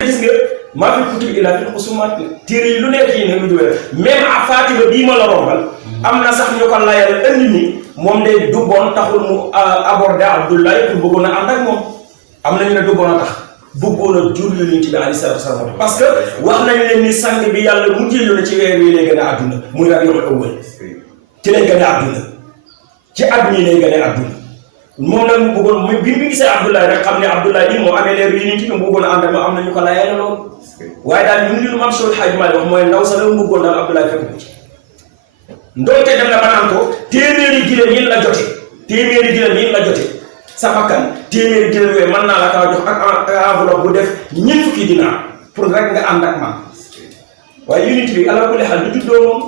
gis nga maa fi kutub illa fi xusumaat téere yi lu nekk yi ne lu duwee même a Fatima bii ma la rombal am na sax ñu ko layal andi ni moom de du bon taxul mu aborder Abdoulaye pour bëggoon a ànd ak moom am nañu ne du bon a tax bëggoon a jur yonent bi alayhi salaatu wa salaam parce que wax nañu leen ni sang bi yàlla mujjee yoon ci weer wi lay gën a àdduna muy Rabiul Awwal ci lay gën a àdduna ci at mii lay gën a àdduna moom nag mu bëggoon bi mu gisee Abdoulaye rek xam ne Abdoulaye bi moo amee leer yonent bi mu bëggoon a ànd ak am nañu ko layal loolu waaye daal ñu ngi lu Maam Seydil Hadji Malick wax mooy ndaw sa la mu bëggoon daal Abdoulaye fekk ko ci ndoonte dem na ba naan ko téeméeri giléem yi la jote téeméeri giléem yi la jote sa bakkan téeméeri giléem yooyu mën naa la kaa jox ak enveloppe bu def ñeent fukki dinaar pour rek nga ànd ak man waaye yonent bi ala kulli xaal du juddoo moom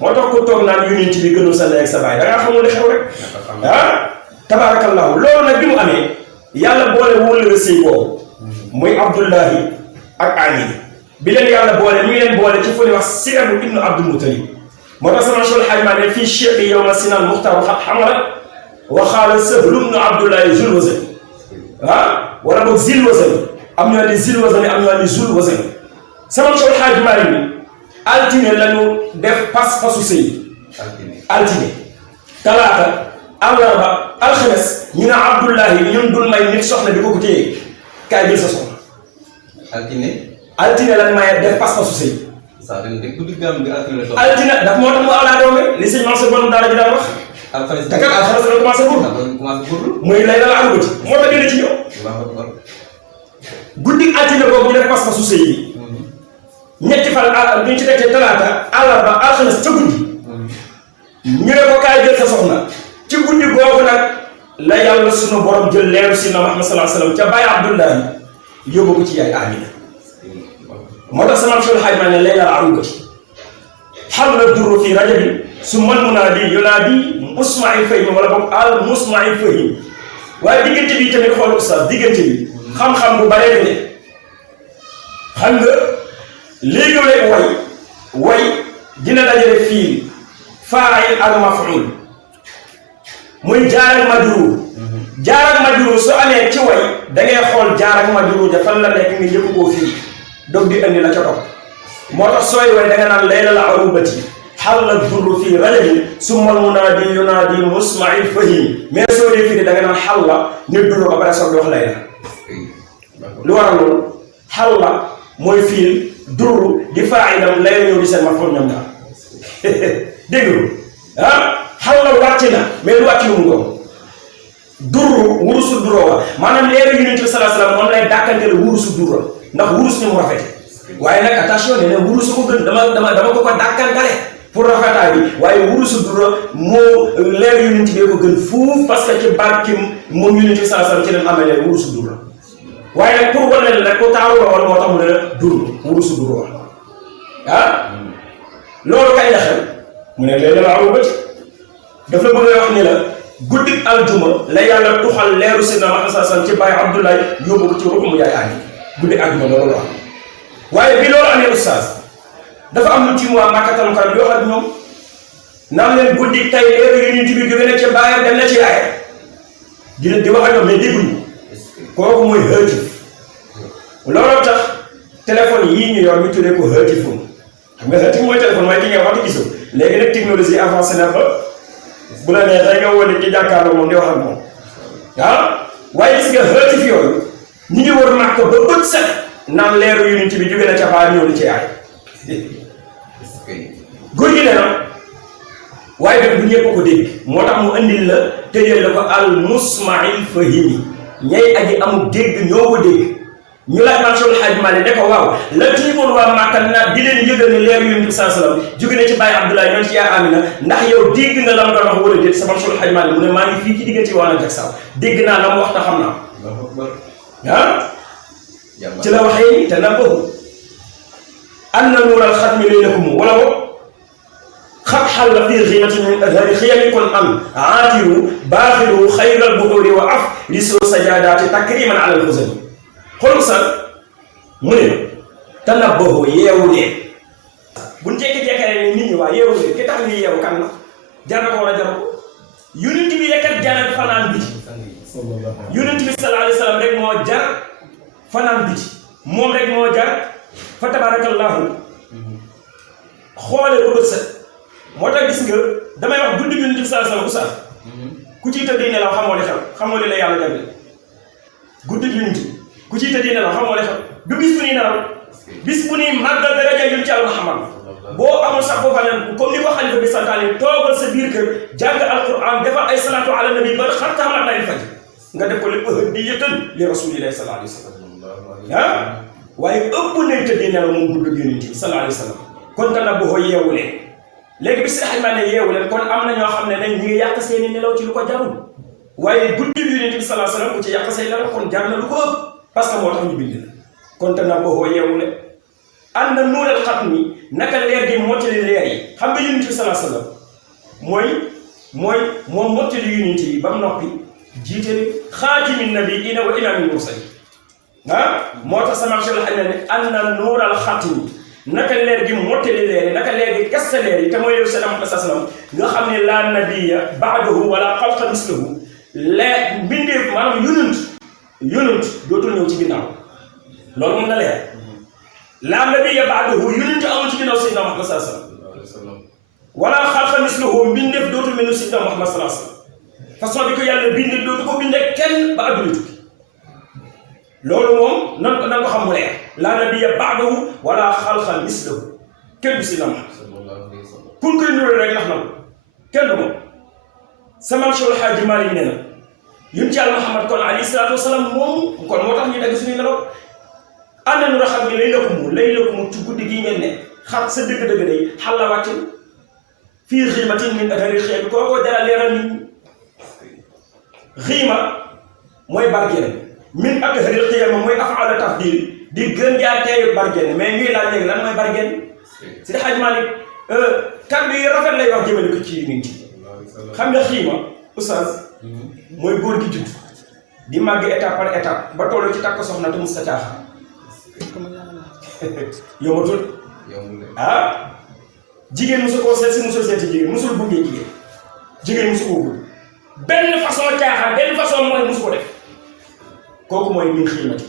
moo tax ko toog naan yonent bi gënul sa ndey ak sa baay da ngaa xamul li xew rek ah tabarakallahu loolu nag bi mu amee yàlla boole wóllëre sëy boobu muy Abdullahi ak Amina bi leen yàlla boole mi ngi leen boole ci fu ñuy wax Sirabu ibnu Abdul Mutalib moo tax sama Seydil Hadji Malick fii cheikh yowma sinal muxtar xat xamala waxaala Sahlu ibnu Abdullahi Zul Wazani ah wala boog Zil Wazani am na ni Zil Wazani am na ni Zul Wazani sama Seydil Hadji Malick bi altine lañu def pas-pasu sëy altine talaata àllarba alxames ñu ne Abdullahi ñun dul may nit soxna di ko ko téye kaay jël sa soxna altine lañ may def pas-pasu sëy altine daf moo tax mu ala doome li sëñ Mansour borom daara ji daan wax dakar alxames la commencé pour muy lay dala arubati moo tax dina ci ñëw guddi altine boobu ñu def pas-pasu sëy bi ñetti fan ñu ci tekkee talaata àllarba alxames ca guddi ñu ne ko kaay jël sa soxna ci guddi googu nag la yàlla sunu borom jël leeru si na Muhammad sallallahu alayhi wa sallam ca bàyyi Abdullahi yóbbu ko ci yaay Amina moo tax sama Seydil Hadji Malick ne laylal arubati xal la duru fi rajabin su man munaadi yunaadi musmail fahim wala boog al musmail fahim waaye diggante bi tamit xool oustaz diggante bi xam-xam bu baree fi ne xam nga léegi way dina dajale fii faa'il ak maf'ul muy jaar ak majruur su amee ci way da ngay xool jaar ak majruur ja fan la nekk nga yëpp koo fii dog di andi la ca topp moo tax sooy way da nga naan laylal arubati xalla durru fii rajabin summa munaadi yunaadi musmail fahim mais soo dee fii da nga naan xalla ne durru ba pare soog di wax layla lu waral loolu xalla mooy fii durru di faa'idam layla ñëw di seen maf'ul ñoom ñaar dégg nga ah xalla wàcc na mais lu wàcc lu mu doon durru wurusu duroo wa maanaam leeru Yonent bi sallallahu alayhi wasallam moom lay dàkkante la wurusu durra ndax wurus ni mu rafete waaye nag attention ne ne wurusu ko gën dama ko dàkkantale pour rafetaay bi waaye wurusu durra moo leeru Yonent bi ko gën fuuf parce que ci barkim moom Yonent bi sallallahu alayhi wasallam ci leen amee leen wurusu durra waaye nag pour wane leen rek ko taaru la woon moo tax mu ne la durru wurusu durra ah loolu kay la xew mu ne leen la arubati dafa bëgg a wax ni la guddik aljuma la yàlla tuxal leeru Seydina Muhammad sallallahu alayhi wasallam ci bàyyi Abdoulaye yóbbu ko ci ruuxu mu yaay Amina guddik aljuma loolu la waaye bi loolu amee oustaz dafa am lu tiim waa Makkatal Mukarram di wax ak ñoom naan leen guddik tey leeru Yonent bi jóge na ci bàyyam dem na ci yaayam di wax ak ñoom mais dégguñu kooku mooy haatif looloo tax téléphone yii ñu yor ñu tuddee ko haatifun xam nga haatif mooy téléphone mooy ki nga wax di gisoo léegi nag technologie avancé na ba bu la neexee nga wone ci jàkkaarloo moom di wax ak moom waaye gis nga haatif yooyu ñu ngi war màkk ba bët set naan leeru Yonent bi jóge na ca baa ñëw ni ci yaay góor gi ne na waaye nag bu ñëpp ko dégg moo tax mu andil la tëjee la ko al musmail fahimi ñay aji amul dégg ñoo ko dégg ñu laaj Maam Seydil Hadji Malick ne ko waaw la tiimoon waa Màkka na di leen yëgal ne leeru Yonent bi sallallahu alayhi wasallam jóge na ci bàyyi Abdoulaye ñoon ci yaa Amina ndax yow dégg nga la mu doon wax wala déet sa Maam Seydil Hadji Malick mu ne maa ngi fii ci diggante waan ak saw dégg naa la mu wax na xam naa ci la waxee ni te na boobu an na nuural xatmi laylakum wala boog xat xal la fii xiimati min azhari xiyami kon am aatiru baaxiru xayral buxuri wa af li soo sajaadaati takriman ala alxusani xool sax mu ne tanabbahu yeewu leen buñ jékki-jékki ne nit ñi waa yeewu leen ki tax ni yeewu kan la jar na ko wala jar ko Yonent bi rekkat jaral fanaan biti Yonent bi sallallahu alayhi wasallam rek moo jar fanaan biti moom rek moo jar fa tabarakallahu xoole ba bët set moo tax gis nga damay wax guddi Yonent bi sallallahu alayhi wasallam ku ciy tëddee nelaw xamoo li xew xamoo li la yàlla jagle guddi Yonent bi ku ciy tëddee nelaw xamoo li xew du bis bu ñuy nelaw bis bu ñuy màggal daraja Yonent Yàlla Muhammad boo amul sax foofa ne comme ni ko xalifa bi santaane toogal sa biir kër jàng alquran defal ay salaatu ala nabi ba xam taxamat lay faj nga def ko lépp hadiyatan li rasulillahi sallallahu alayhi wasallam waaye ëpp nañ tëddee nelaw moom guddi Yonent bi sallallahu alayhi wasallam kon tana boo yeewu leen léegi bi si xajmaa ne yeewu leen kon am na ñoo xam ne dañ ñu ngi yàq seeni nelaw ci lu ko jarul waaye guddi Yonent bi sallallahu alayhi wasallam ku ci yàq say nelaw kon jar na lu ko ëpp parce que moo tax ñu bind la kon tana boo yeewu leen ànd na nuural xat mi naka leer gi mottali leer yi xam nga Yonent bi sallallahu alayhi wasallam moom mottali Yonent yi ba mu noppi jiite xaatimin nabiyyiina wa imaamil mursaliin moo tax sama xel xaj na ne ànd na nuural xat mi naka leer gi mottali leer yi naka leer gi kese leer yi te mooy yow Seydina Muhammad sallallahu alayhi wasallam nga xam ne laa nabiyya ba'dahu wala xalqa mislahu leer mbindeef maanaam yonent dootul ñëw ci ginnaaw loolu moom na leer laa nabiyya ba'dahu yonent amul ci ginnaaw Seydina Muhammad sallallahu alayhi wasallam wala xalqa mislahu mbindeef dootul mel ni Seydina Muhammad sallallahu alayhi wasallam façon bi ko yàlla bindee dootu ko bindee kenn ba adduna tukki loolu moom nan ko xam mu leer laa nabiyya ba'dahu wala xalqa mislahu kenn du Seydina Muhammad pour koy nuróo rek ndax na ko kenn du moom sama Cheikh Hadji Malick nee na Yonent Yàlla Muhammad kon alayhi salaatu wasalaam moom kon moo tax ñu dagg suñuy nelaw ànd nu ra xam ne lay lëkkumu ci guddi gi ngeen ne xar sa dëgg-dëgg day xalla wàcc fii xiimatin min athari xeebi kookoo dara leeral nit ñi xiima mooy barkeel min athari xiyama mooy af'ala tafdil di gën jaa teeyu barkeel mais ñuy laaj léegi lan mooy barkeel si Hadji Malick kàddu yi rafet lay wax jëmale ko ci nit ñi xam nga xiima oustaz mooy góor gi judd di màgg étape par étape ba toll ci takk soxna te mus sa caaxaan yombatul jigéen musu koo seet si musul seeti jigéen musul buggee jigéen musu koo bëgg benn façon caaxaan benn façon mooy musu ko def kooku mooy min xiimati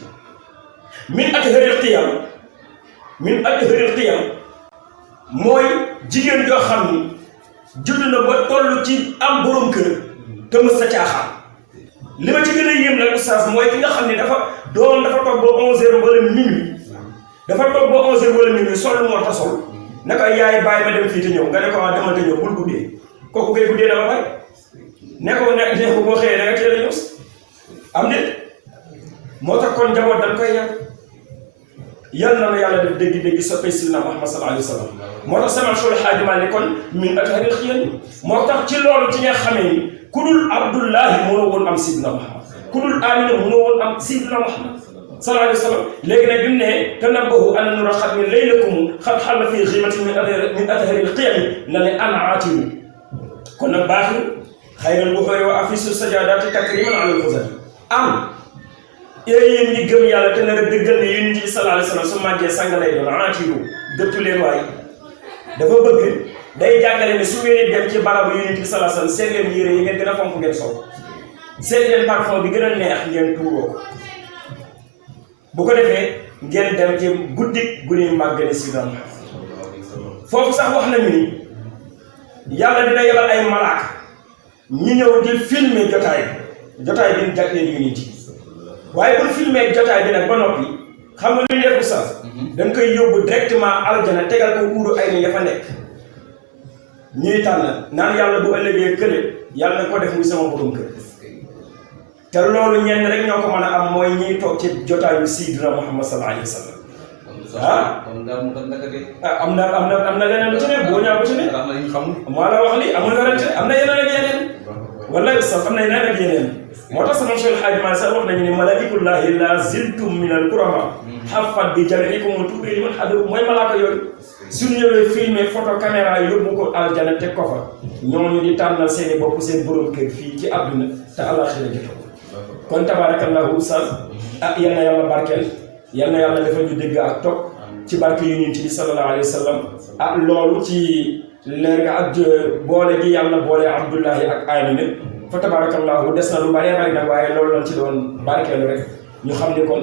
min athharil qiyam mooy jigéen joo xam ni judd na ba toll ci am borom kër te mës sa caaxaan li ma ci gën a yéem nag oustaz mooy ki nga xam ne dafa toog ba 11h wala minuit sol lu moo tax sol naka yaay bàyyi ma dem fii te ñëw nga ne ko demal te ñëw bul guddee kooku ngay guddee na ba pare ne ko boo xëyee da nga teel a ñëw am nit moo tax kon njaboot dañ koy yal na yàlla def dégg-dégg soppay Seydina Muhammad sallallahu alayhi wa sallam moo tax sama Cheikh Hadji Malick kon min atharil xiyam moo tax ci loolu ci nga xamee ni ku dul Abdullahi mënoo woon am Seydina Muhammad ku dul Amina mënoo woon am Seydina Muhammad sallallahu alayhi wa sallam léegi nag bi mu ne tanabbahu anna nuura xatmi laylakum xat xalla fii xiimatin min atharil xiyam la ne ana aatimu kon nag baaxul xayral buxoori wa afisu sajadaati takriman ala al-xuzari am yéen ñi gëm yàlla te nar a dëggal ne Yonent bi sallallahu alayhi wa sallam su màggee sang lay doon aatiru gëttu leen waaye dafa bëgg day jàngale ne su ngeen dem ci barabu Yonent bi sallallahu alayhi wa sallam seet leen yére yi ngeen gën a fonk ngeen sol seet leen parfum bi gën a neex ngeen tuuroo ko bu ko defee ngeen dem ci guddi gu ñuy màggale si doon foofu sax wax nañu ni yàlla dina yebal ay malaaka ñu ñëw di filmer jotaay bi ñu jagleel Yonent bi waaye bu ñu filmer jotaay bi nag ba noppi xam nga lu ñu def sax dañ koy yóbbu directement aljana tegal ko uuru ay ni ya fa nekk ñuy tànn naan yàlla bu ëllëgee kële yàlla na ko def muy sama borom kër te loolu ñenn rek ñoo ko mën a am mooy ñiy toog ci jotaayu Seydina Muhammad sallallahu alayhi wa sallam am na leneen lu ci ne boo ñaaw bu ci ne maa la wax li amul werante am na yeneen ak yeneen wallahi sax am na yeneen ak yeneen moo tax sama Cheikh Hadji Malick sax wax nañu ne malaikullahi la ziltum min al kurama xafat bi jamiikum wa tuubi liman xadaru mooy malaaka yooyu suñu ñëwee filmé photo caméra yóbbu ko aljana teg ko fa ñooñu di tànnal seeni bopp seen borom kër fii ci àdduna te àllaxira jotoo kon tabarakallahu oustaz yal na yàlla barkeel yal na yàlla defal ñu dégg ak topp ci barke Yonent bi sallallahu alayhi wa sallam loolu ci leer nga ak boole gi yàlla boole Abdullahi ak Amina fa tabarakallahu des na lu bëree bëri nag waaye loolu lañ ci doon barkeelu rek ñu xam ne kon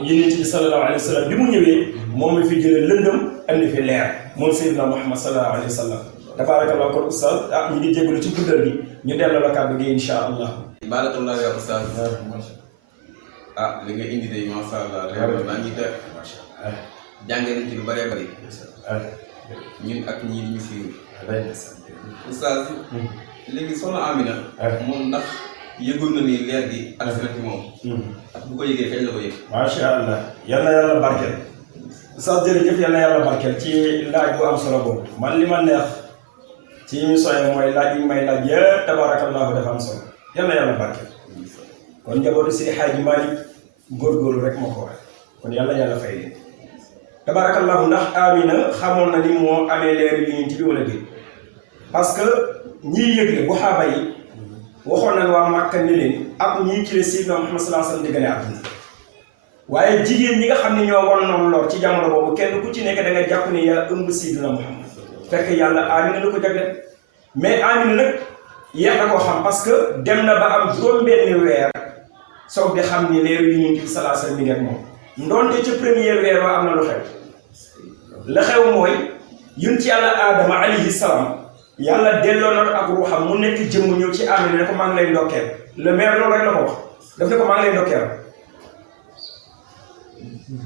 yonent bi sallallahu alayhi wa sallam bi mu ñëwee moom la fi jëlee lëndëm andi fi leer moom Seydina Muhammad sallallahu alayhi wa sallam tabaarakallah kon oustaz ñu ngi jégalu ci guddal bi ñu delloo la kàddu gi insha allah. barakallah ya oustaz. li nga indi de masha Allah leer na ñi te jàngee nañ ci lu bëree bëri ñun ak ñii ñu fi oustaz léegi soxna Amina moom ndax yëgoon na ni leer gi ak ci moom ak bu ko yëgee kañ la ko yëg. macha allah yal na yàlla barkeel oustaz jërëjëf yal na yàlla barkeel ci laaj bu am solo boobu man li ma neex ci émission yi mooy laaj yi may laaj yëpp tabarakallahu dafa am solo yal na yàlla barkeel kon njabootu si Xaaji Maalik góorgóorlu rek moo ko wax kon yàlla fay leen tabarakallahu ndax Amina xamoon na ni moo amee leer yi ci bi wala déet parce que ñiy yëgle bu xaaba yi waxoon nañ waa Màkka ni leen ak ñii ci la Seydina Muhammad sallallahu alayhi wa sallam di gane àdduna waaye jigéen ñi nga xam ne ñoo won noonu lor ci jamono boobu kenn ku ci nekk da nga jàpp ne yaa ëmb Seydina Muhammad fekk yàlla Amina la ko jagleel mais Amina nag yéex na koo xam parce que dem na ba am juróom-benni weer soog di xam ni leeru Yonent bi sallallahu alayhi wa sallam mi ngi ak moom ndonte ca premier weer wa am na lu xew la xew mooy yun ci yàlla Adama alayhi salaam yàlla delloo na ak ruuxam mu nekk jëmm ñëw ci Amina ne ko maa ngi lay ndokkeel le maire loolu rek la ko wax daf ne ko maa ngi lay ndokkeel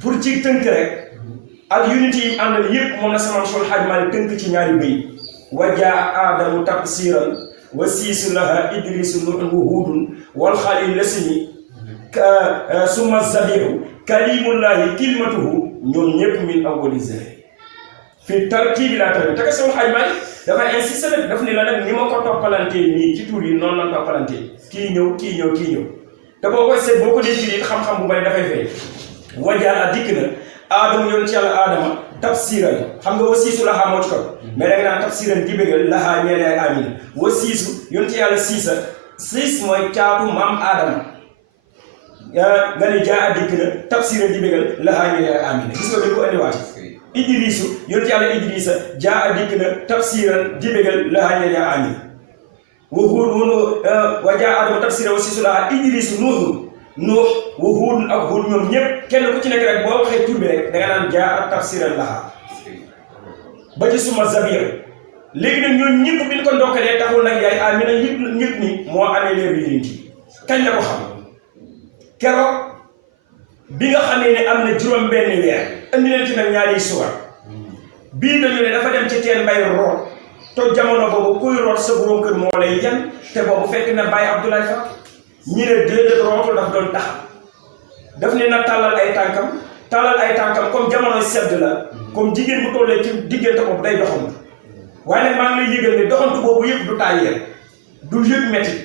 pour ci tënk rek ak unité yi àndal yëpp moom la sama Seex Xaaji Maalik tënk ci ñaari bëy wa jaa aadamu tabsiran wa siisu laha idrisu nuhun wa huudun wal xalil lasimi summa zabihu kalimullahi kilmatuhu ñoom ñëpp min awwali zahir fi tartiibi laa tamit te Seex Xaaji Maalik dafa insisté nag daf ni la nag ni ma ko toppalantee nii ci tur yi noonu la toppalantee kii ñëw kii ñëw kii ñëw te boo koy seet boo ko dee firi xam-xam bu bari dafay fay wajaa a dikk na aadama yoon ci yàlla aadama tabsiran xam nga wa siisu laxaa moo ci topp mais da nga naan tabsiran di bëggal laxaa ñeele ay Amina wa siisu yoon ci yàlla siisa siis mooy caatu maam aadama nga ne jaa a dikk na tabsiran di bëggal laxaa ñeele ay Amina gis nga dañ ko andiwaat Idrisu yoon ci yàlla Idrisa jaa a dikk na tabsiran di bëggal laxaa ñeele ay Amina wa huud wa jaa aadama tabsiran wa siisu laxaa Idrisu Nuux wa Huud ak Huud ñoom ñëpp kenn ku ci nekk rek boo waxee tur bi rek da nga naan jaa ak tafsiran laha ba ci suma zabir léegi nag ñooñu ñëpp bi ñu ko ndokkalee taxul nag yaay Amina ñëpp ni moo amee leer yu yonent yi kañ la ko xam keroog bi nga xamee ne am na juróom-benn weer andi leen ci nag ñaari histoire bii dañu ne dafa dem ci teen mbay root to jamono boobu kuy root sa borom kër moo lay yan te boobu fekk na Baye Abdoulaye Fa ñi ne déedéet rootu daf doon tax daf ne na tàllal ay tànkam comme jamono sedd la comme jigéen bu tollee ci diggante boobu day doxantu waaye nag maa ngi lay yëgal ne doxantu boobu yëpp du tàyyeel du yëg métti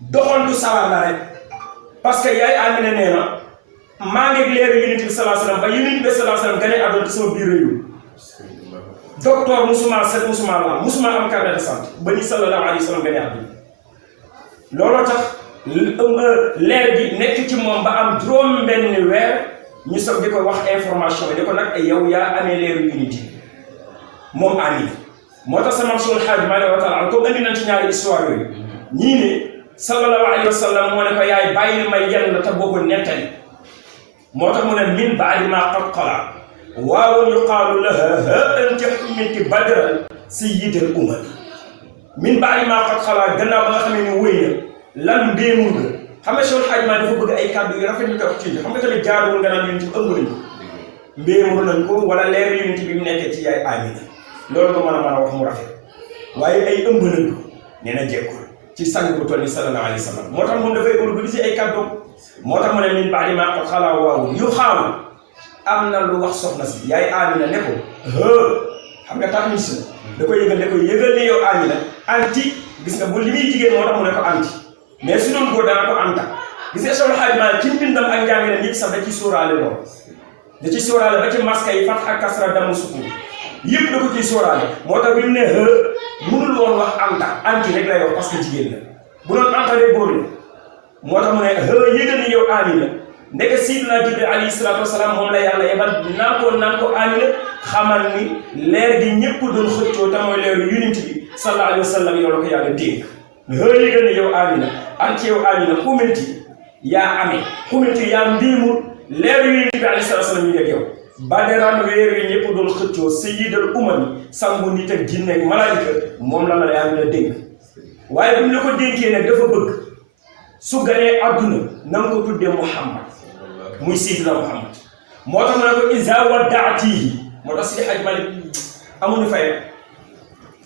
doxantu sawar la rek parce que yaay Amina nee na maa ngi leeru Yonent bi sallallahu alayhi wa sallam ba Yonent bi sallallahu alayhi wa sallam gane àdduna sama biir réew docteur musuma set musuma laal musuma am carnet de santé ba ni sallallahu alayhi wa sallam gane àdduna looloo tax leer gi nekk ci moom ba am juróom-benn weer ñu soog di ko wax information bi di ko nag yow yaa amee leeru unité moom Amina moo tax sama Seex Xaaji Maalik wa taala comme andi nañ ci ñaari histoire yooyu ñii ne sallallahu alayhi wa sallam moo ne ko yaay bàyyil may yenn la te boo ko nettali moo tax mu ne min baadi maa qad xalaa waaw yuqaalu laha ha anti minti badran sayyidal umam min baadi maa qad xalaa gannaaw ba nga xam ne wéy na lan mbéemul nga xam nga Seex Xaaji Maalik dafa bëgg ay kàddu yu rafet ñu koy wax ci xam nga tamit jaaduwul nga naan Yonent bi ëmb nañ ko mbéemul nañ ko wala leer Yonent bi mu nekkee ci yaay Amina loolu nga mën a wax mu rafet waaye ay ëmb nañ ko nee na jekkul ci sang bu toll ni sallallahu alayhi wa sallam moo tax moom dafay organiser ay kàddoom moo tax mu ne min baadi maa qad xalaa waaw yu xaalu am na lu wax soxna si yaay Amina ne ko xam nga tax mis da koy yëgal ne yow Amina anti gis nga bu li muy jigéen moo tax mu ne ko anti mais su doon góor dana ko anta gis nga Seex Xaaji Maalik ci mbindam ak njàngiram yëpp sax da ciy sóoraale lool da ciy sóoraale ba ci maska yi fat ak kasra damu sukun yëpp da ko ciy sóoraale moo tax bi mu ne mënul woon wax anta anti rek lay wax parce que jigéen la bu doon anta rek góor la moo tax mu ne yëgal ni yow Amina ndeke Seydina Jibril alayhi salaatu wasalaam moom la yàlla yebal naan ko Amina xamal ni leer gi ñëpp doon xëccoo te mooy leeru Yonent bi sallallahu alayhi wa sallam yow la ko yàlla dénk yëgal ni yow Amina anti yow Amina xumanti yaa amee xumiti yaa ndiimul leer yu Yonent bi alayhi salaatu salaam ñu nekk yow baderan weer yi ñëpp doon xëccoo sayyidal umami sangu nit ak jinne ak malaayika moom la la yaa ngi la dénk waaye bu ñu la ko dénkee nag dafa bëgg su ganee àdduna na nga ko tuddee Muhammad muy Seydina Muhammad moo tax ma ne ko isa waddaatihi moo tax si Haj Malik amuñu fay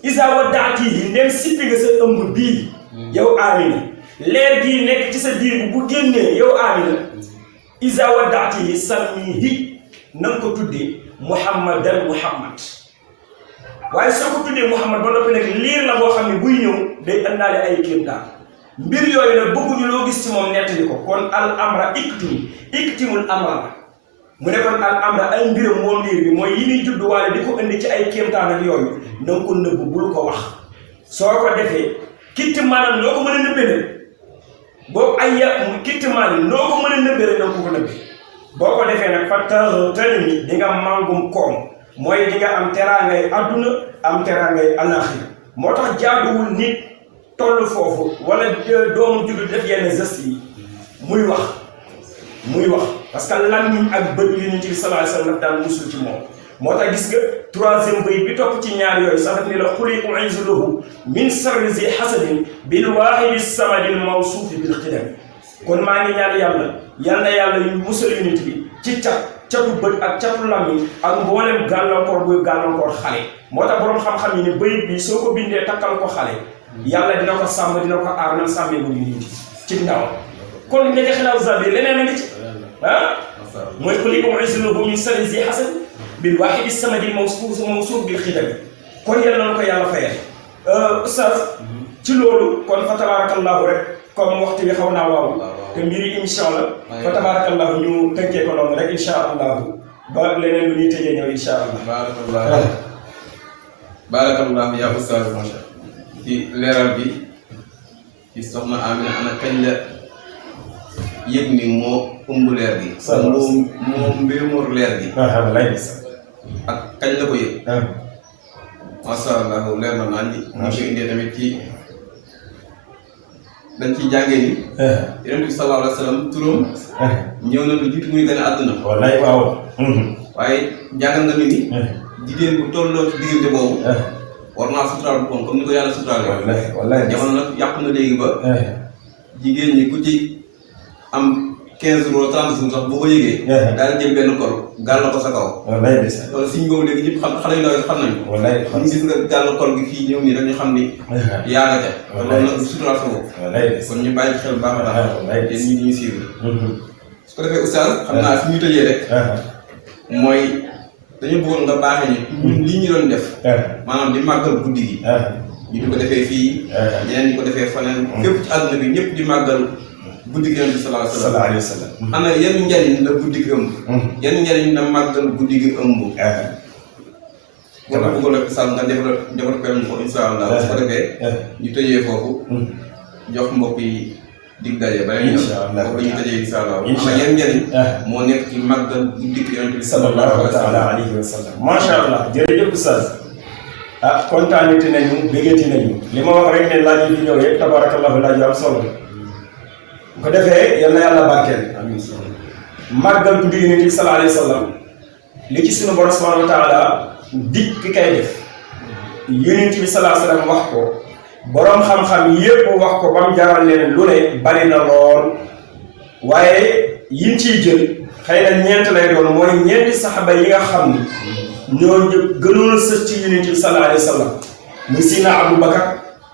isa waddaatihi ndem sippi nga sa ëmb bii yow Amina leer gii nekk ci sa biir bu génnee yow Amina isa waddaatihi sammihi na nga ko tuddee Muhammadan Muhammad waaye soo ko tuddee Muhammad ba noppi nag liir la boo xam ne buy ñëw day àndaale ay kéemtaan mbir yooyu nag bëgguñu loo gis ci moom nettali ko kon al amra iktimul amra la mu ne kon al amra ay mbiram moom liir bi mooy yi muy judduwaale di ko indi ci ay kéemtaan ak yooyu na nga ko nëbb bul ko wax soo ko defee kitti maanaam noo ko mën a nëbbee nag boobu ay kitti maanaam noo ko mën a nëbbee rek na nga ko nëbbee boo ko defee nag fa tani ni di nga màngum koom mooy di nga am teraangay adduna am teraangay alaxira moo tax jaaduwul nit toll foofu wala doomu juddu def yenn geste yi muy wax parce que làmmiñ ak bët yu Yonent bi sallallahu alayhi wa sallam daan musul ci moom moo tax gis nga troisième bayt bi topp ci ñaar yooyu sax daf ni la xuli u'izu lahu min sarri zi hasadin bil waahidi samadil mawsuufi bil xidam kon maa ngi ñaan yàlla yu musal Yonent bi ci catu bët ak catu làmmiñ ak mboolem gàllankoor buy gàllankoor xale moo tax boroom xam-xam yi ne bayit bi soo ko bindee takkal ko xale yàlla dina ko sàmm dina ko aar nam sàmmee bu Yonent ci ndaw kon nekk xilaaw zabi leneen a ngi ci mooy xuli u'izu lahu min sarri zi hasad bil waahidi samadi mawsuuf bil xidam kon yàlla na ko yàlla fayal oustaz ci loolu kon fa tabarakallahu rek comme waxtu bi xaw naa waaw te mbiri émission la fa tabarakallahu ñu tënkee ko noonu rek insha allahu ba leneen lu ñuy tëjee ñëw insha allah barakallahu yaa oustaz macha ci leeral bi ci soxna Amina ana kañ la yëg ni moo ëmb leer gi moo mbir leer gi ak kañ la ko yëg masha Allah leer na naan ñi ñu ko indee tamit ci dañ ciy jàngee ni Yonent bi sallallahu alayhi wa sallam turam ñëw na lu jiitu muy gën a àdduna wallaay waaw waaye jàngal nga ni jigéen bu tolloo ci diggante boobu war naa suturaal bu comme ni ko yàlla suturaale wallaay jamono nag yàqu na léegi ba jigéen ñi ku ci am 15 jours 30 jours sax boo ko yëgee daal jël benn kol gàll ko sa kaw wala siñ boobu léegi ñëpp xam xale yu ndaw xam nañu ko ñu gis nga gàll kol gi fii ñëw nii dañu xam ni yaa nga ca loolu nag suturaal sa bopp kon ñu bàyyi xel baax a baax yéen ñi di ñu suivre su ko defee oustaz xam naa fi ñu tëjee rek mooy dañu bëggoon nga baaxee ni ñun li ñu doon def maanaam di màggal guddi gi ñu di ko defee fii ñeneen di ko defee faneen fépp ci àdduna bi ñëpp di màggal guddi gi Yonent bi sallallahu alayhi wa sallam ana yan njariñ la guddi gi ëmb yan njariñ la màggal guddi gi ëmb wala bëggoon a sal nga développé ñu ko insha allah su ko defee ñu tëjee foofu jox mbokk yi dig daje ba ñu foofu ñu tëjee insha allah ana yan njariñ moo nekk ci màggal guddi gi Yonent bi sallallahu alayhi wa sallam masha allah jërëjëf Oustaz kontaanati nañu bëggati nañu li ma wax rek ne laaj yi fi ñëw yëpp tabarakallahu laaj yu am solo bu ko defee yal na yàlla barkeel màggal guddi Yonent bi sallallahu alayhi wa sallam li ci sunu borom subhanahu wa taala dig ki kay def Yonent bi sallallahu alayhi wa sallam wax ko borom xam-xam yépp wax ko ba mu jaral leen lu ne bari na lool waaye yin ciy jël xëy na ñeent lay doon mooy ñeenti saxaba yi nga xam ni ñoo gënoon a sës ci Yonent bi sallallahu alayhi wa sallam muy Seydina Aboubacar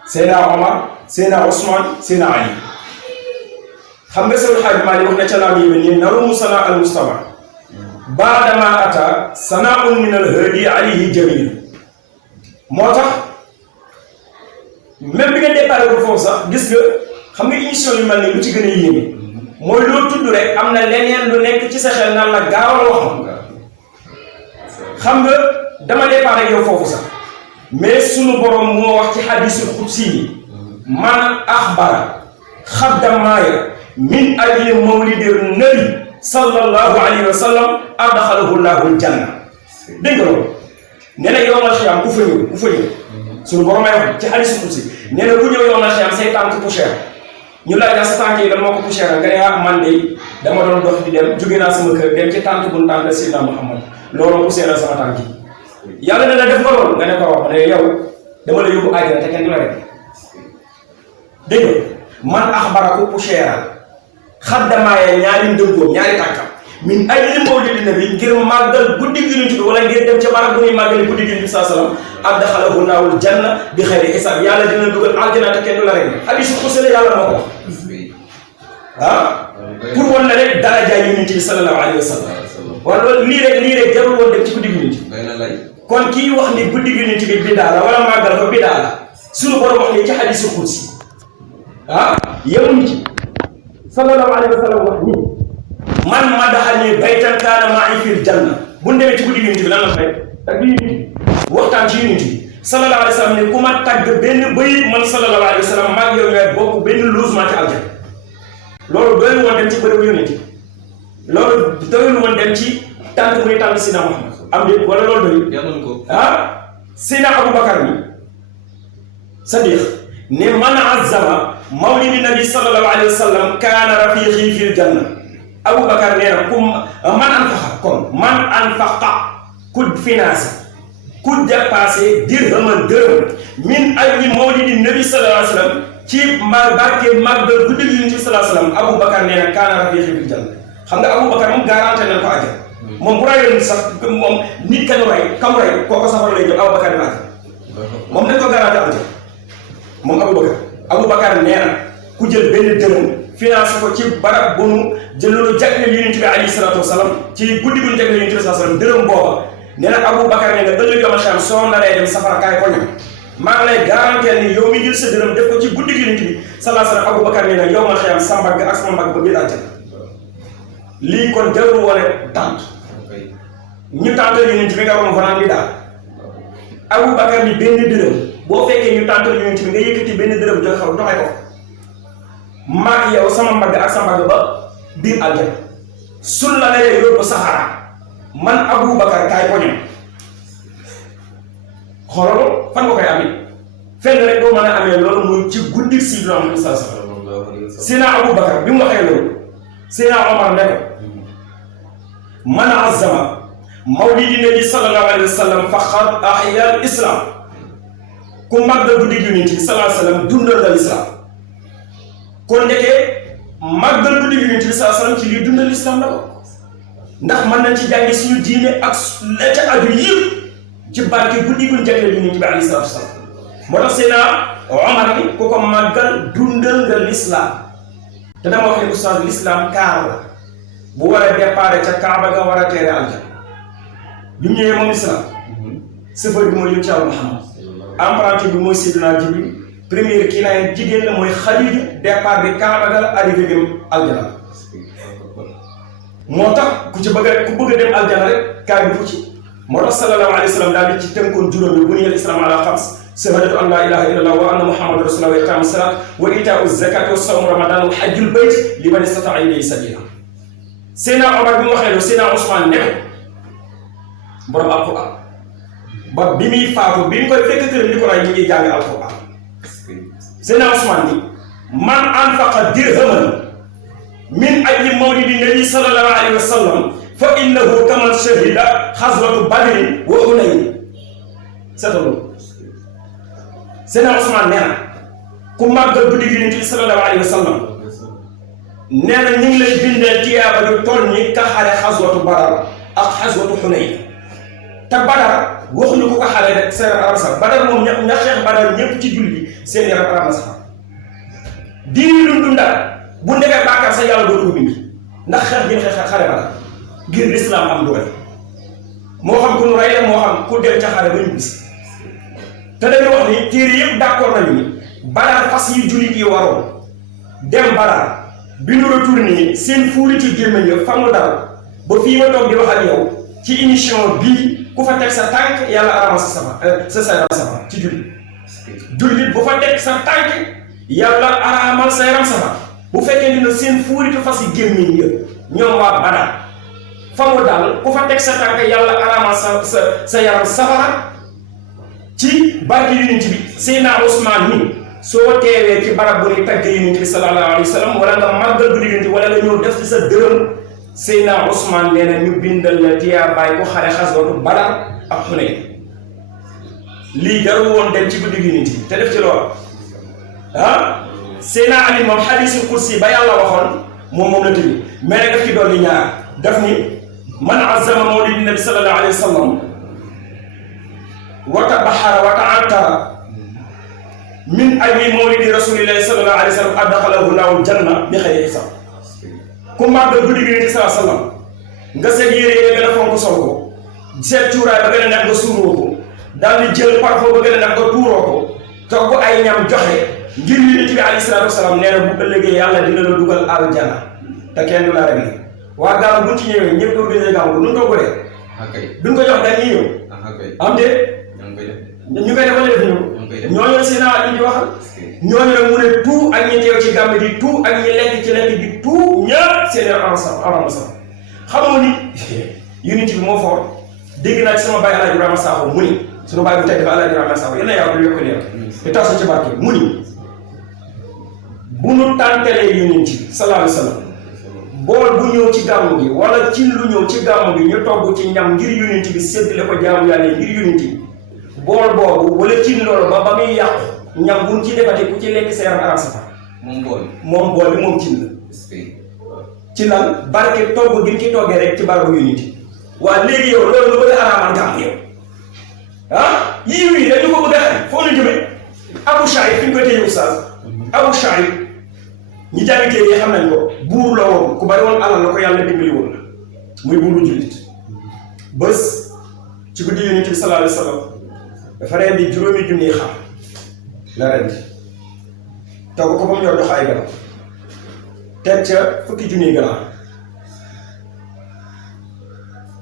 Seydina Omar Seydina Ousmane Seydina Ali xam nga Seydi Hadji Malick wax na ca laam yi ni narumu sana al mustafa baadama ata sanaun min al hadi alayhi jamil moo tax même bi nga déparé ko foofu sax gis nga xam nga émission yu mel ni lu ci gën a yéeme mooy loo tudd rek am na leneen lu nekk ci sa xel naan la gaawal wax ma xam nga dama déparé yow foofu sax mais sunu borom moo wax ci hadisul qudsi yi man axbara xaddamaaya min ajli mawlidir nabi sallallahu alayhi wa sallam adxalahu llahu aljanna dégg nga loolu nee na yowmal xiyaam ku fa ñëw suñu borom ay wax ci hadisul qudsi nee na ku ñëw yowmal xiyaam say tànk poussière ñu laaj la sa tànk yi lan moo ko poussé nga ne ah man de dama doon dox di dem jóge naa sama kër dem ci tànk bu tànk Seydina Muhammad loolu poussé na sama tànk yi yàlla ne la def nga loolu nga ne ko wax ne yow dama la yóbbu àjjana te kenn du la rek dégg nga man axbaraku poussé xaddamaaya ñaari ndëngoom ñaari tànkam min ajli mawlidi nabi ngir màggal guddi gi Yonent bi wala ngir dem ca barab bu ñuy màggali guddi gi Yonent bi saa salaam adxalahu naawul janna bi xayri xisaab yàlla dina dugal aljana te kenn du la rek hadiis ku sele yàlla moo ko pour wan la rek daraja Yonent bi sallallahu alayhi wa sallam wala loolu lii rek jarul woon dem ci guddi gi Yonent bi kon kii wax ni guddi gi Yonent bi bidaa la wala màggal ko bidaa la suñu borom wax ni ci hadiisul qudsi yemuñu ci sallallahu alayhi wa sallam wax ni man madaxani baytan kaana ma'i fil janna bu ñu demee ci guddi Yonent bi lan la fay ak bi Yonent bi waxtaan ci Yonent bi sallallahu alayhi wa sallam ne ku ma tàgg benn bayit man sallallahu alayhi wa sallam maag yow ñooy bokk benn logement ci aljana loolu doyul woon dem ci bërëbu Yonent bi loolu doyul woon dem ci tànk muy tànk Sina Muhammad am déet wala loolu doyul Sina Aboubacar mi Sadiq ne man azzama mawlidi nabi sallallahu alayhi wa sallam kaana rafiqi fil janna Aboubacar nee na ku man anfaqa ku financé ku dépassé dirhaman dërëm min ajli mawlidi nabi sallallahu alayhi wa sallam ci barke màggal guddi gi Yonent bi sallallahu alayhi wa sallam Aboubacar nee na kaana rafiqi fil janna xam nga Aboubacar moom garanté nañ ko àjjana moom bu rayoon sax moom nit ka ñu rey kam rey kooku safara lay jëm Aboubacar di àjjana moom dañ ko garanté àjjana moom Aboubacar nee na ku jël benn dërëm financé ko ci barab bu nu jëloon jagleel Yonent bi alayhi salaatu wa salaam ci guddi gu ñu jagleel Yonent bi sallallahu alayhi wa sallam dërëm booba nee na Aboubacar nee na ëllëg yomal xam soo naree dem safara kaay ko ñam maa ngi lay garantir ni yow mi jël sa dërëm def ko ci guddi gi Yonent bi sallallahu alayhi wa sallam Aboubacar nee na yow ma xiyam sa mbagg ak sama mbagg ba biir àjjana lii kon jarul woone tànt ñu tàntal Yonent bi nga waroon fanaan bi daal Aboubacar ni benn dërëm boo fekkee ñu tàntal Yonent bi nga yëkkati benn dërëm joxe ko maag yow sama mbagg ak sa mbagg ba biir aljana sul la lay yóbbu saxaara man Aboubacar kaay ko ñam xoolal fan nga koy amee fenn rek doo mën a amee loolu muy ci guddi Sayyidina Muhammad sallallahu alayhi wa sallam Seydina Aboubacar bi mu waxee loolu Seydina Omar ne ko man azzama mawlidi nabi sallallahu alayhi wa sallam faqad ahya al islam ku màggal guddi Yonent bi sallallahu alayhi wa sallam dundal na islam kon ndekee màggal guddi Yonent bi sallallahu alayhi wa sallam ci lii dundal islam la ko ndax mën nañ ci jàngi suñu diine ak la ca aju yëpp ci barke guddi gu ñu jagleel Yonent bi alayhi salaatu wa salaam moo tax Seydina Omar ni ku ko màggal dundal nga l'islam te dama wax ne oustaz l'islam kaar la bu war a départ ca Kaaba nga war a teere aljana bi mu ñëwee moom islam chauffeur bi mooy yónni Yàlla Muhammad apprenti bi mooy Seydina Jibril première kii naa jigéen la mooy Xadiija départ bi Kaaba ga arrivé dem aljana moo tax ku bëgg a dem aljana rek kaay bi fu ci moo tax sallallahu alayhi wa sallam daal di ci tënkoon juróomi bu niyal islam ala xams shahadatu an la ilaha illallah wa anna muhammadan rasulullah wa iqamu salat wa itaau zakat wa sawmu ramadan wa hajjul bayt liman istata'a ilayhi sabila Seydina Omar bi mu waxee loolu Seydina Ousmane ne borom alquran ba bi muy faatu bi ñu koy fekk këram ni ko ray ñu ngi jàng alquran Seydina Ousmane ni man anfaqa dirhaman min ajli mawlidi nabi sallallahu alayhi wa sallam fa innahu kaman shahida xaswatu badrin wa hunayn seetlu Seydina Ousmane nee na ku màggal guddi gi Yonent bi sallallahu alayhi wa sallam nee na ñu ngi lay bindee tiyaaba yu toll ni ka xare xaswatu badar ak xaswatu hunayn te badar waxuñu ko xale rek seen yaram sax badar moom ña xeex badar ñëpp ci julli bi seen yaram aram na sax diini lu dundal bu ndegee bàkkaar sa yàlla dootu ko bind ndax xeex gi xeex xare badar ngir lislaam am doole moo xam ku nu rey la moo xam ku dem ca xare ba ñu gis te dañu wax ni téere yëpp d'accord nañu ni badar fas yi jullit yi waroon dem badar bi nu retourné seen fuuri ci gémmañ ya fa mu dal ba fii ma toog di wax ak yow ci émission bii ku fa teg sa tànk yàlla arama sa yaram ci jullit bu fa teg sa tànk yàlla araamal sa yaram safara bu fekkee dina seen fuuritu fas yi gémmiñ yëpp ñoom waa Badar fa mu dal ku fa teg sa tànk yàlla araamal sa yaram safara ci barke Yonent bi Seydina Ousmane ni soo teewee ci barab bu ñuy tagg yonent bi sallallahu alayhi wa sallam wala nga màggal guddi yonent wala nga ñëw def ci sa dërëm Seydina Ousmane nee na ñu bindal la tiyaa baay ku xare xaswatu Badar ak Xunayn lii jarul woon dem ci guddi yonent bi te def ci loolu Seydina Ali moom hadiisul kursi ba yàlla waxoon moom la tëj mais nag daf ci dolli ñaar daf ni man azzama mawlidi nabi sallallahu alayhi wa sallam wa tabaxara wa taantara min ajli mawlidi rasulillahi sallallahu alayhi wa sallam adxalahu laahu janna bi xayri xisaab ku màggal guddi gi Yonent bi sallallahu alayhi wa sallam nga seet yére yi gën a fonk sol ko seet cuuraay ba gën a neex nga suuroo ko daal di jël parfum ba gën a neex nga tuuroo ko togg ay ñam joxe ngir Yonent bi alayhi salaatu wa salaam nee na bu ëllëgee yàlla dina la dugal aljana te kenn du la réglé waa gàmm buñ ci ñëwee ñëpp organisé gàmm duñ ko bëree. duñ ko jox dañuy ñëw. am de. ñu koy defal def ñooñu la Seydina Ali di waxal. ñooñu nag mu ne tout ak ñi teew ci gàmm di tout ak ñi lekk ci lekk di tout ñëpp seen ensemble xam nga ni Yonent bi moo foor dégg naa ci sama baay Alaaji Ibrahima Sakho mu ni sunu baay bu tedd ba Alaaji Ibrahima Sakho yéen a yàlla du yokk leer te tasu ci barke mu ni bu nu tàntalee Yonent bi sallallahu alayhi wa sallam bool bu ñëw ci gàmmu gi wala cin lu ñëw ci gàmmu gi ñu togg ci ñam ngir Yonent bi séddale ko jaamu yàlla ngir Yonent bi bool boobu wala cin loolu ba muy yàqu ñam buñ ci defati ku ci lekk sa yaram araam safara moom bool bi moom cin la ci lan barke togg gi ñu ci toggee rek ci barabu Yonent bi waa léegi yow loolu nga bëgg a araamal gàmmu yow yiw yi dañu ko bëgg a xam foo ñu jëmee Abu Shaib fi ñu koy téye oustaz Abu Shaib ñi jàngi téere yi xam nañ ko buur la woon ku bari woon alal la ko yàlla dimbali woon la muy buuru jullit bés ci guddi Yonent bi sallallahu alayhi wa sallam dafa rendi 5 junniy xar la rendi togg ko ba mu ñor jox ay ganam teg ca 10 junniy ganam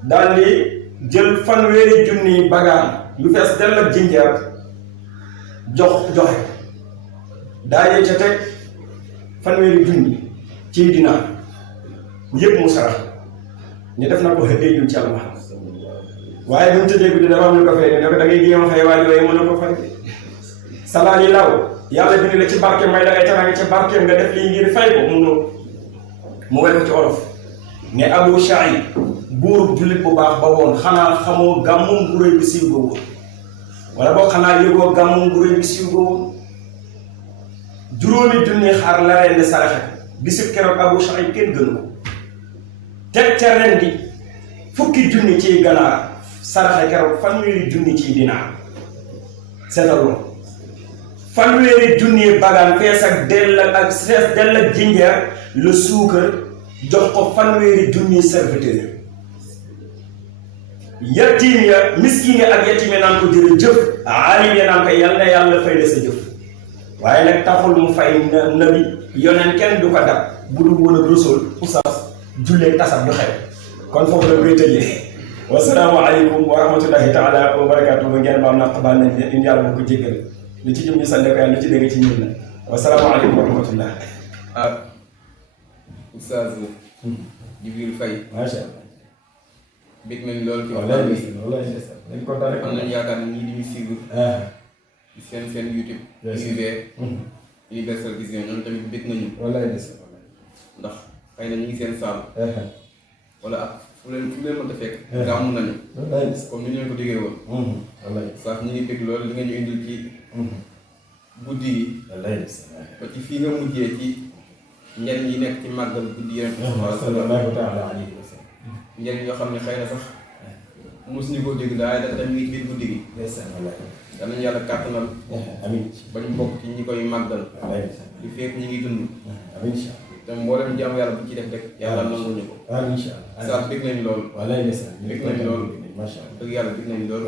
daal di jël fanweeri junniy bagaan yu fees dell ak jinjeer joxe daajee ca teg fanweeri junni ci dinaar yëpp mu sarax ñu def na ko xëddee jum ci Yàlla waaye bu ñu tëddee guddi dafa am lu ko fay ne ko da ngay jéem a fay waaye yooyu mën na ko fay salaat yi law yàlla bind la ci barke may la ay teraanga ci barke nga def lii ngir fay ko mu wéy ko ci olof ne Abu Shaib buurub jullit bu baax ba woon xanaa xamoo gàmmum gu rëy bi siiw ba woon wala boo xanaa yëgoo gàmmum gu rëy bi siiw ba woon 5 junni xar la rendi saraxe bisub keroog Abu Shaib kenn gënu ko teg ca rendi 10 junni ciy ganaar saraxe keroog 1 junni ciy dinaar seetal loolu 1 junni bagaan fees ak dell ak jinjeer la suukar jox ko 1 junni serviteur yatiim ya miskin ya ak yatiim ya naan ko jërëjëf aalim ya naan ko yàlla fay la sa jëf waaye nag taxul mu fay nabi yoneen kenn du ko dab bu dul woon ak rasul oustaz jullee tasab du xew kon foofu la koy tëjee wasalaamu aleykum wa rahmatullahi taala wa barakaatu ba ngeen baam naq baal nañ leen yàlla mu ko jéggal lu ci jëm ñu sànni ko yàlla lu ci dégg ci ñun la wasalaamu aleykum wa rahmatullah oustaz Djibril Faye macha allah bég nañ lool ci waxtaan bi dañ kontaan rek am nañ yaakaar ne ñii di ñu suivre ci seen YouTube Universel Vision ñoom tamit bég nañu ndax xëy na ñu ngi seen saal wala ak fu leen mënta fekk gàmmu nañu comme ni ñu leen ko diggee woon sax ñu ngi bég lool li nga ñu indil ci guddi yi ba ci fii nga mujjee ci njariñ yi nekk ci màggal guddi yi sallallahu taala alayhi wa sallam njariñ yoo xam ne xëy na sax mosuñu koo dégg daay da tamit ngi ci biir guddi gi yal nañu yàlla kàttanal amiin ba ñu bokk ci ñi koy màggal li fekk ñi ngi dund amiin te mboolem jaamu yàlla bu ci def rek yàlla nanguñu ko saa bég nañ lool bég nañ lool dëgg yàlla bég nañ lool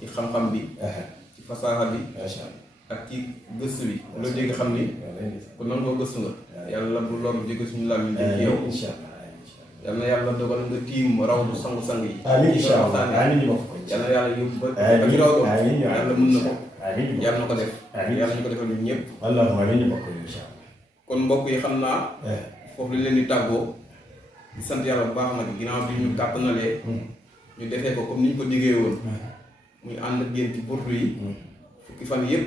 ci xam-xam bi ci fasaaxa bi ak ci gëstu bi loo dégg xam ni ku nan koo gëstu nga yàlla bu loolu jóge suñu làmmiñ ci yow yal na yàlla dogal nga tiim raw du sangu-sang yi yal na yàlla yóbbu ba ci raw do yàlla mën na ko yàlla na ko def yàlla ñu ko defal ñun ñëpp kon mbokk yi xam naa foofu lañ leen di tàggoo di sant yàlla bu baax nag ginnaaw bi ñu kàttanalee ñu defee ko comme ni ñu ko diggee woon muy ànd ak yéen ci burtu yi fukki fan yëpp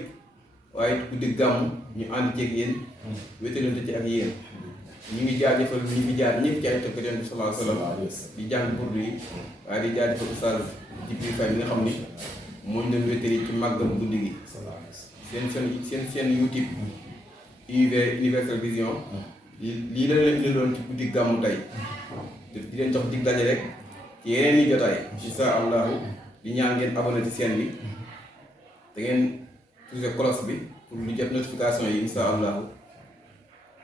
waaye guddi gàmmu ñu ànd ceeg yéen wétalante ci ak yéen ñu ngi jaajëfal ñu fi jaar ñëpp ci ay tëkk Yonent bi sallallahu alayhi wa sallam di jàng burdu yi waaye di jaajëfal Oustaz Djibril Faye mi nga xam ni moo ñu doon wétali ci màggal guddi gi seen YouTube Universel Vision lii la leen indiloon ci guddi gàmmu tey di leen jox dig daje rek ci yeneen i jotaay insha allahu di ñaan ngeen abonné ci chaîne bi da ngeen touché cloche bi pour lu jot notification yi insha allahu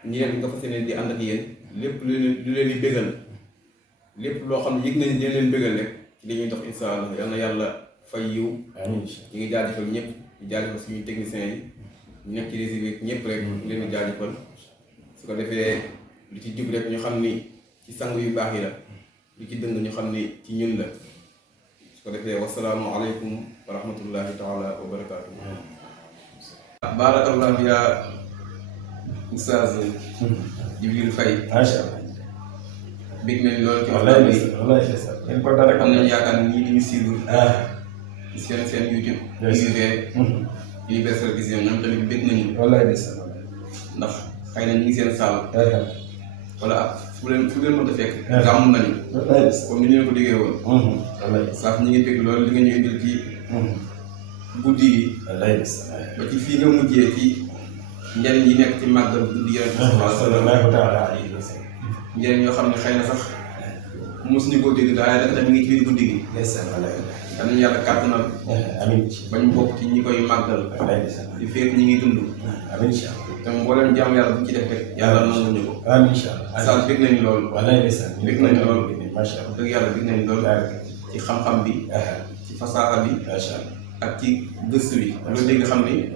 ñi leen nga fas yéene di ànd ak yéen lépp lu leen di bégal lépp loo xam ne yëg nañ dina leen bégal rek ci li ñuy dox insha allah yal na yàlla fay yiw ñu ngi jaajëfal ñëpp di jaajëfal suñuy techniciens yi ñu nekk ci réseau bi ñëpp rek ñu leen di jaajëfal su ko defee lu ci jub rek ñu xam ni ci sang yu baax yi la lu ci dëng ñu xam ni ci ñun la su ko defee wasalaamu aleykum wa rahmatullahi taala wa barakaatu. baarakallahu yaa Oustaz Djibril Faye. macha allah. bég nañ lool ci waxtaan bi am nañu yaakaar ni ñii di ñu suivre ci seen YouTube Universel Vision ñoom tamit bég nañu ndax xëy na ñu ngi seen saal wala fu leen mën a fekk gàmm nañu comme ni ñu leen ko diggee woon sax ñu ngi bég lool li nga ñu indil ci guddi yi ba ci fii nga mujjee ci njëriñ yi nekk ci màggal guddi yi njëriñ yoo xam ne xëy na sax mosuñu koo dégg waaye dafa tamit mi ngi ci biir guddi gi. yal nañu yàlla kàttanal. bañ bokk ci ñi koy màggal. di fekk ñi ngi dund. te mboolem jaamu yàlla bu ci def rek yàlla nanguñu ko. saa bëgg nañu lool. bëgg nañu lool. dëgg yàlla bëgg nañu lool. ci xam-xam bi. ci fasaxa bi. ak ci gëstu bi. loolu dégg xam ni.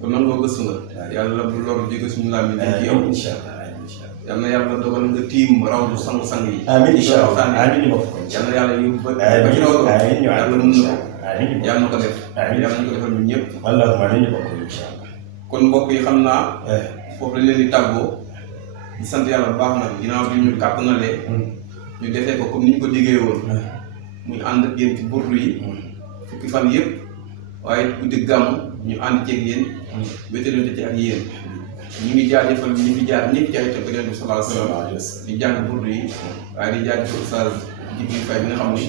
kon nan ngoo gëstu nga. yàlla bu loolu jóge suñu laam yi ci yow. yal na yàlla dogal nga tiim raw du sang-sang yi. amiin incha allah amiin yal na yàlla yóbbu ba ci raw yàlla mën na ko. yàlla na ko def. yàlla nañu ko defal ñun ñëpp. kon mbokk yi xam naa. foofu lañ leen di tàggoo. di sant yàlla bu baax nag ginnaaw bi ñu kàttanalee. ñu defee ko comme ni ñu ko diggee woon. muy ànd ak yéen ci burdu yi. fukki fan yëpp. waaye guddi gàmm ñu ànd ceeg yéen. wétalante ci ak yéen. ñu ngi jaajëfal ñu fi jaar ñëpp ci ay tëkk Yonent bi sallallahu alayhi wa sallam di jàng burdu yi waaye di jaajëfal Oustaz Djibril Faye bi nga xam ni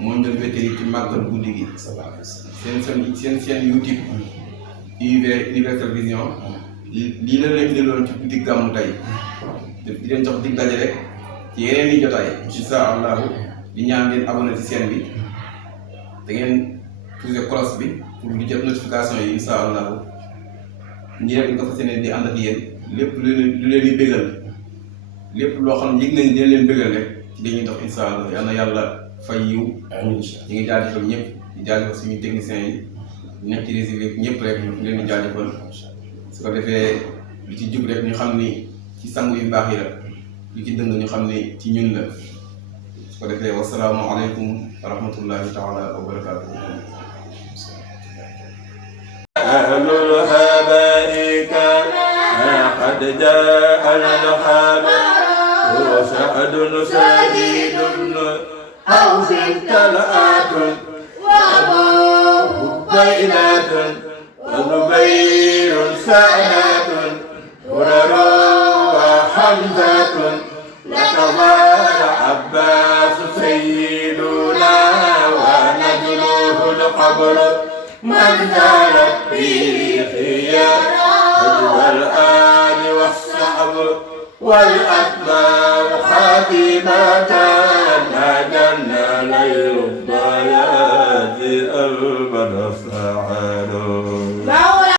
moo ñu doon wéttali ci màggal guddi gi seen YouTube Universel Vision lii la leen indiloon ci guddi gàmmu tey di leen jox dig daje rek ci yeneen i jotaay insha allahu di ñaan ngeen abonné ci chaîne bi da ngeen touché cloche bi pour di jot notification yi insha allahu ñi rek nga fas yéene di ànd ak yéen lépp lu leen di bégal lépp loo xam ne yëg nañ dina leen bégal rek ci dañuy dox insha allah yal na yàlla fay yiw ñu ngi jaajëfal ñëpp di jaajëfal suñuy techniciens yi nekk ci réseau bi ñëpp rek ñu leen di jaajëfal su ko defee lu ci jub rek ñu xam ni ci sang yu baax yi la lu ci dëng ñu xam ni ci ñun la su ko defee wasalaamu aleykum wa rahmatullahi taala wa barakaatu. قد جاء الخبر وسعد سعيد أو في التلآت وأبوه بينات وزبير سعدات ورر وحمزة لكظل عباس سيدنا ونجله القبر من زالت به خيار والآل والصحب والأتباع خاتمة أجلنا ليل الضياء البدر سعد